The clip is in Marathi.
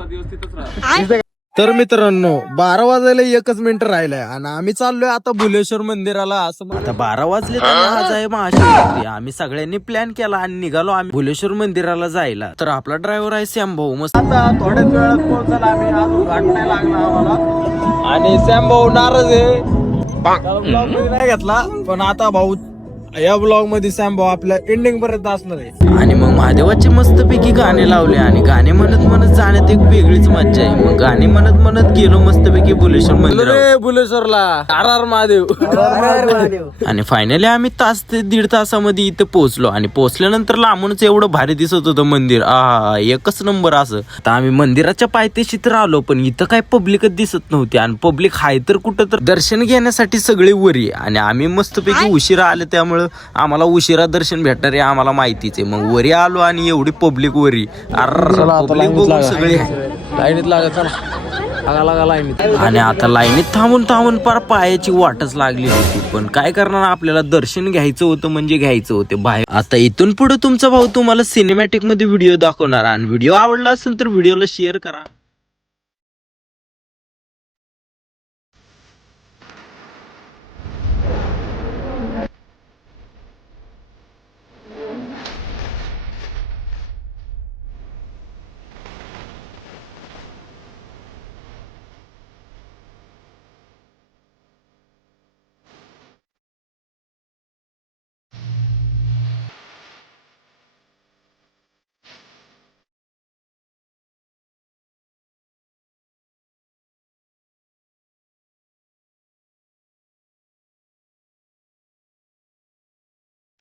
5-6 दिवस तिथंच राहा. तर मित्रांनो 12 वाजायला 1 मिनिट राहिलाय आणि आम्ही चाललोय आता भुलेश्वर मंदिराला. असं आता 12 वाजले आणि आज आहे महाशिवरात्री. आम्ही सगळ्यांनी प्लॅन केला आणि निघालो आम्ही भुलेश्वर मंदिराला जायला. तर आपला ड्रायव्हर आहे सॅम भाऊ. मस्त आता थोड्याच वेळात पोहोचला आम्ही. अजून घाट नाही लागला आम्हाला आणि सॅम भाऊ नाराज आहे. ब्लॉग मध्ये नाही घेतला पण आता भाऊ या ब्लॉग मध्ये सॅम भाऊ आपल्या एंडिंग पर्यंत असणार आहे. आणि मग महादेवाचे मस्तपैकी गाणे लावले आणि गाणे म्हणत म्हणत जाण्यात एक वेगळीच मज्जा आहे. मग गाणे म्हणत म्हणत गेलो मस्तपैकी भुलेश्वर मंदिर बुलेश्वरला. आर महादेव. आणि फायनली आम्ही तास ते 1.5 तासामध्ये इथे पोहोचलो आणि पोहोचल्यानंतर लांबूनच एवढं भारी दिसत होतं मंदिर. एकच नंबर. असं तर आम्ही मंदिराच्या पायथ्याशी तर आलो पण इथं काय पब्लिकच दिसत नव्हती आणि पब्लिक हाय तर कुठं तर दर्शन घेण्यासाठी सगळे वरी आणि आम्ही मस्तपैकी उशिरा आले त्यामुळे आम्हाला उशिरा दर्शन भेटणार आहे आम्हाला माहितीच आहे. मग वरी आलो आणि एवढी पब्लिक वरी पब्लिक बघून सगळे लाईनीत लागत आणि आता लाईनीत थांबून थांबून पार पायाची वाटच लागली होती. पण काय करणार आपल्याला दर्शन घ्यायचं होतं म्हणजे घ्यायचं होते बाहेर. आता इथून पुढे तुमचा भाऊ तुम्हाला सिनेमॅटिक मध्ये व्हिडिओ दाखवणार आणि व्हिडिओ आवडला असेल तर व्हिडिओला शेअर करा.